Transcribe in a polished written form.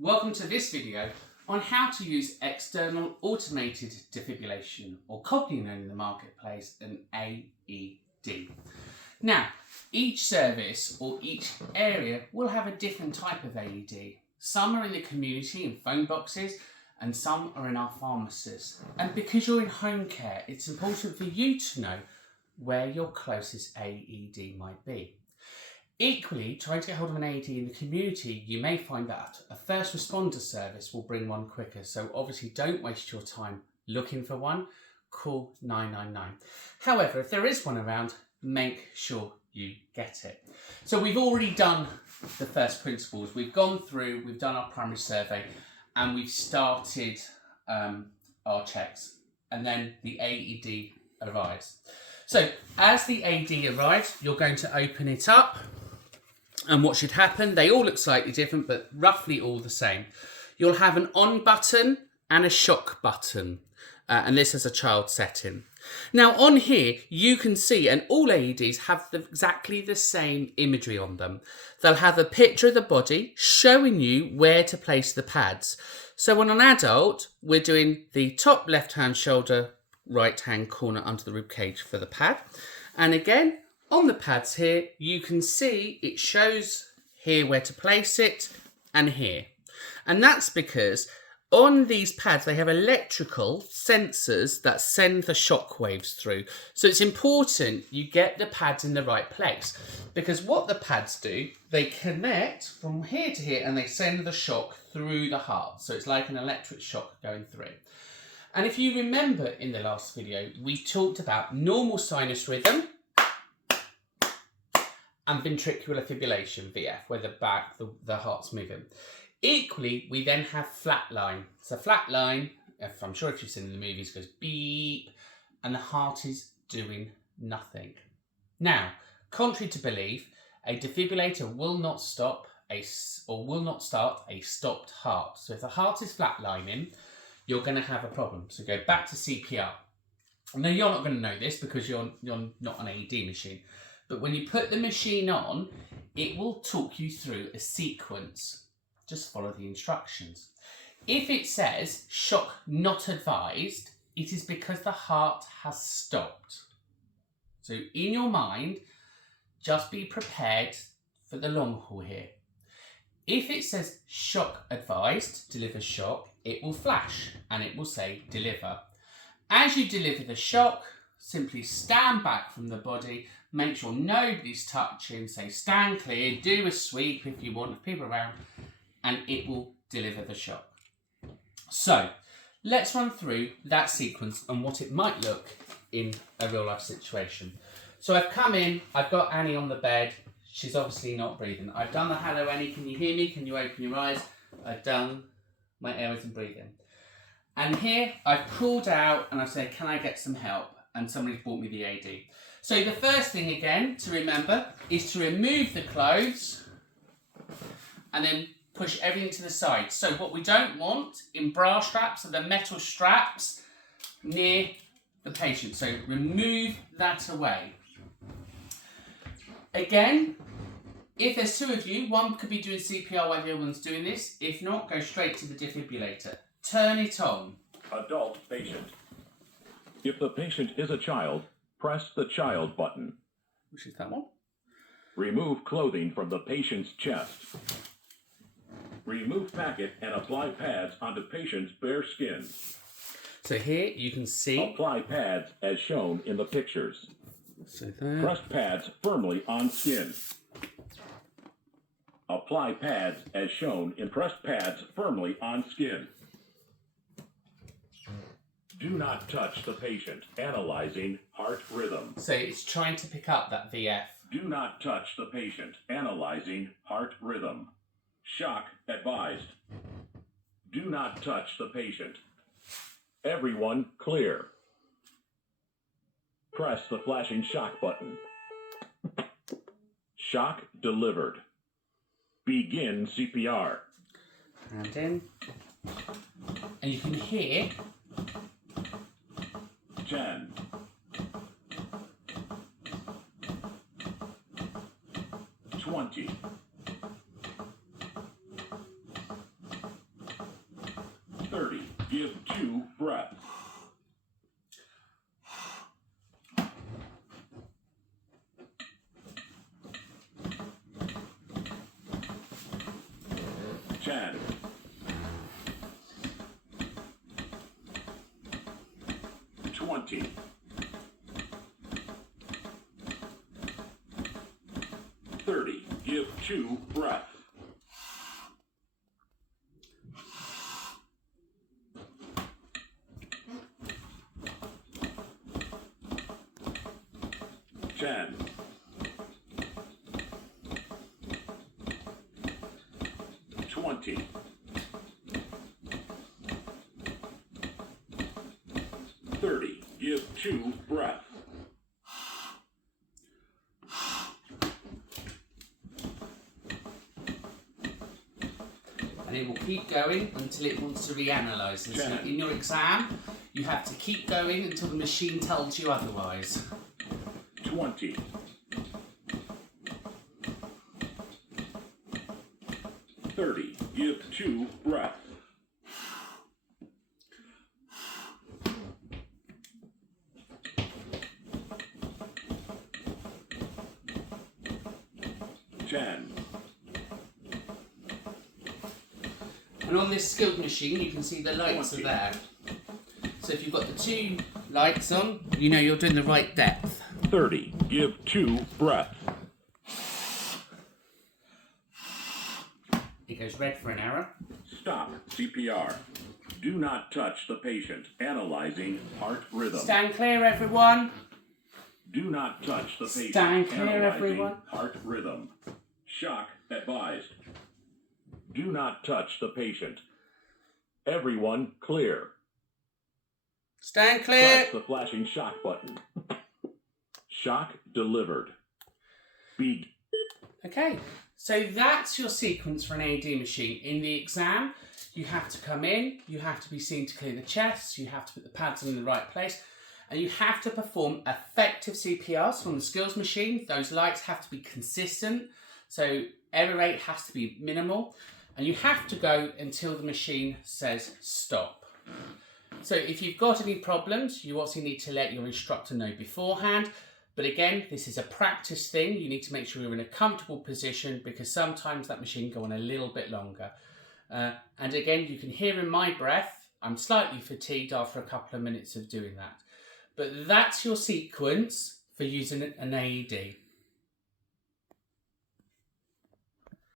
Welcome to this video on how to use external automated defibrillation, or commonly known in the marketplace, an AED. Now, each service or each area will have a different type of AED. Some are in the community in phone boxes and some are in our pharmacies. And because you're in home care, it's important for you to know where your closest AED might be. Equally, trying to get hold of an AED in the community, you may find that a first responder service will bring one quicker. So obviously don't waste your time looking for one, call 999. However, if there is one around, make sure you get it. So we've already done the first principles. We've gone through, we've done our primary survey and we've started our checks, and then the AED arrives. So as the AED arrives, you're going to open it up. And what should happen, they all look slightly different, but roughly all the same. You'll have an on button and a shock button. And this is a child setting. Now on here, you can see, and all AEDs have exactly the same imagery on them. They'll have a picture of the body showing you where to place the pads. So on an adult, we're doing the top left-hand shoulder, right-hand corner under the rib cage for the pad. And again, on the pads here, you can see it shows here where to place it and here. And that's because on these pads, they have electrical sensors that send the shock waves through. So it's important you get the pads in the right place, because what the pads do, they connect from here to here and they send the shock through the heart. So it's like an electric shock going through. And if you remember in the last video, we talked about normal sinus rhythm and ventricular fibrillation, VF, where the heart's moving. Equally, we then have flat line. So flat line, I'm sure if you've seen in the movies, goes beep, and the heart is doing nothing. Now, contrary to belief, a defibrillator will not start a stopped heart. So if the heart is flatlining, you're going to have a problem. So go back to CPR. Now, you're not going to know this because you're not an AED machine. But when you put the machine on, it will talk you through a sequence. Just follow the instructions. If it says shock not advised, it is because the heart has stopped. So in your mind, just be prepared for the long haul here. If it says shock advised, deliver shock, it will flash and it will say deliver. As you deliver the shock, simply stand back from the body, make sure nobody's touching, say stand clear, do a sweep if you want, if people are around, and it will deliver the shock. So let's run through that sequence and what it might look in a real life situation. So I've come in, I've got Annie on the bed, she's obviously not breathing. I've done the hello Annie, can you hear me? Can you open your eyes? I've done my airways and breathing. And here I've pulled out and I say, can I get some help? And somebody's brought me the AED. So the first thing again to remember is to remove the clothes and then push everything to the side. So what we don't want in bra straps are the metal straps near the patient. So remove that away. Again, if there's two of you, one could be doing CPR while the other one's doing this. If not, go straight to the defibrillator. Turn it on. Adult patient. If the patient is a child, press the child button. Which is that one. Remove clothing from the patient's chest. Remove packet and apply pads onto patient's bare skin. So here you can see. Apply pads as shown in the pictures. So there. Press pads firmly on skin. Apply pads as shown in press pads firmly on skin. Do not touch the patient. Analyzing heart rhythm. So it's trying to pick up that VF. Do not touch the patient. Analyzing heart rhythm. Shock advised. Do not touch the patient. Everyone clear. Press the flashing shock button. Shock delivered. Begin CPR. And in. And you can hear 10, 20, 30. Give 2 breaths. Ten. 20. 30. Give 2 breaths. 10. 20. 30. Give 2 breaths. And it will keep going until it wants to reanalyze. And so in your exam, you have to keep going until the machine tells you otherwise. 20. 30. Give 2 breaths. 10. And on this skilled machine, you can see the lights 20. are there. So if you've got the 2 lights on, you know you're doing the right depth. 30. Give 2 breaths. It goes red for an error. Stop CPR. Do not touch the patient. Analyzing heart rhythm. Stand clear, everyone. Do not touch the patient. Stand clear, Analyzing everyone. heart rhythm. Shock advised. Do not touch the patient. Everyone clear. Stand clear. Press the flashing shock button. Shock delivered. Beat. Okay, so that's your sequence for an AED machine. In the exam, you have to come in, you have to be seen to clear the chest, you have to put the pads in the right place, and you have to perform effective CPR. So on the skills machine, those lights have to be consistent, so error rate has to be minimal, and you have to go until the machine says stop. So if you've got any problems, you also need to let your instructor know beforehand. But again, this is a practice thing. You need to make sure you're in a comfortable position because sometimes that machine can go on a little bit longer. And again, you can hear in my breath, I'm slightly fatigued after a couple of minutes of doing that. But that's your sequence for using an AED.